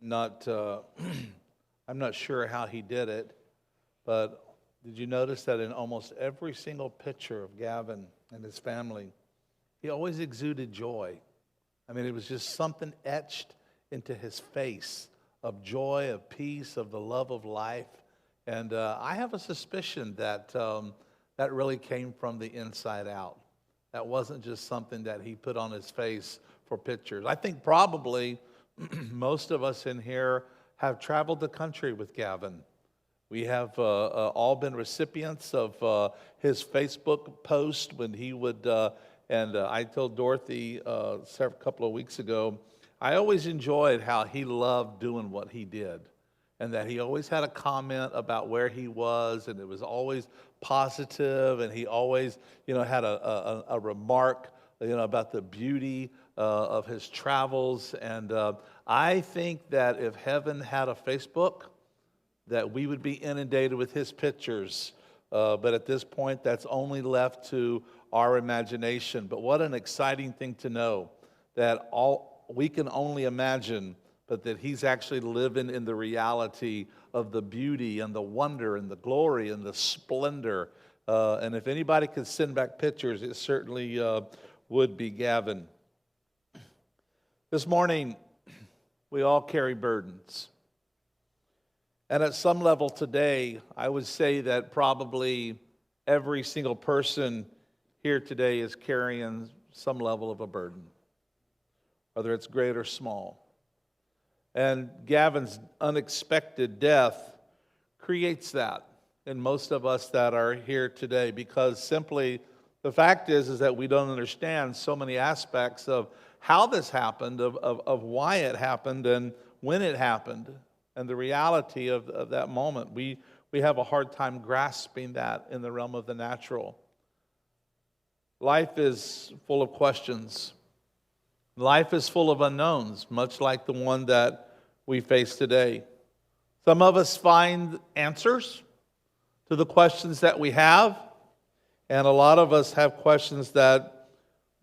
Not, I'm not sure how he did it, but did you notice that in almost every single picture of Gavin and his family, he always exuded joy? I mean, it was just something etched into his face of joy, of peace, of the love of life. And I have a suspicion that that really came from the inside out. That wasn't just something that he put on his face for pictures. I think probably most of us in here have traveled the country with Gavin. We have all been recipients of his Facebook post when he would, and I told Dorothy a couple of weeks ago, I always enjoyed how he loved doing what he did, and that he always had a comment about where he was, and it was always positive, and he always, had a remark, about the beauty of his travels. And I think that if heaven had a Facebook, that we would be inundated with his pictures. But at this point, that's only left to our imagination. But what an exciting thing to know that all we can only imagine, but that he's actually living in the reality of the beauty and the wonder and the glory and the splendor. And if anybody could send back pictures, it certainly would be Gavin. This morning, we all carry burdens. And at some level today, I would say that probably every single person here today is carrying some level of a burden, whether it's great or small. And Gavin's unexpected death creates that in most of us that are here today, because simply the fact is that we don't understand so many aspects of how this happened, of why it happened, and when it happened, and the reality of that moment. We have a hard time grasping that in the realm of the natural. Life is full of questions. Life is full of unknowns, much like the one that we face today. Some of us find answers to the questions that we have, and a lot of us have questions that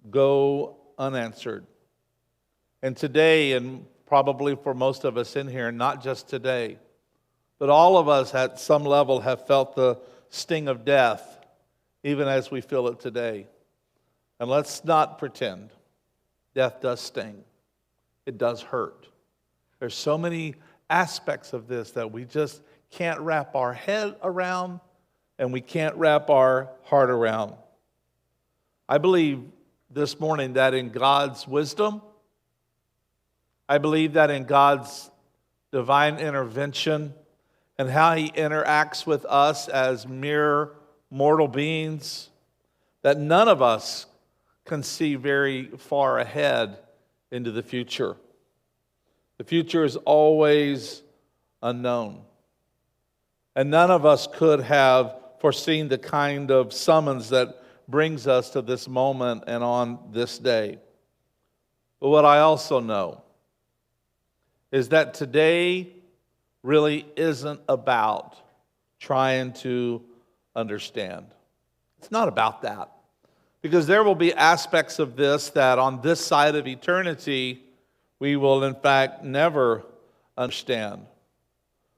go unanswered. And today, and probably for most of us in here, not just today, but all of us at some level have felt the sting of death, even as we feel it today. And let's not pretend. Death does sting. It does hurt. There's so many aspects of this that we just can't wrap our head around, and we can't wrap our heart around. I believe this morning that in God's wisdom, I believe that in God's divine intervention and how He interacts with us as mere mortal beings, that none of us can see very far ahead into the future. The future is always unknown. And none of us could have foreseen the kind of summons that brings us to this moment and on this day. But what I also know is that today really isn't about trying to understand. It's not about that. Because there will be aspects of this that on this side of eternity, we will in fact never understand.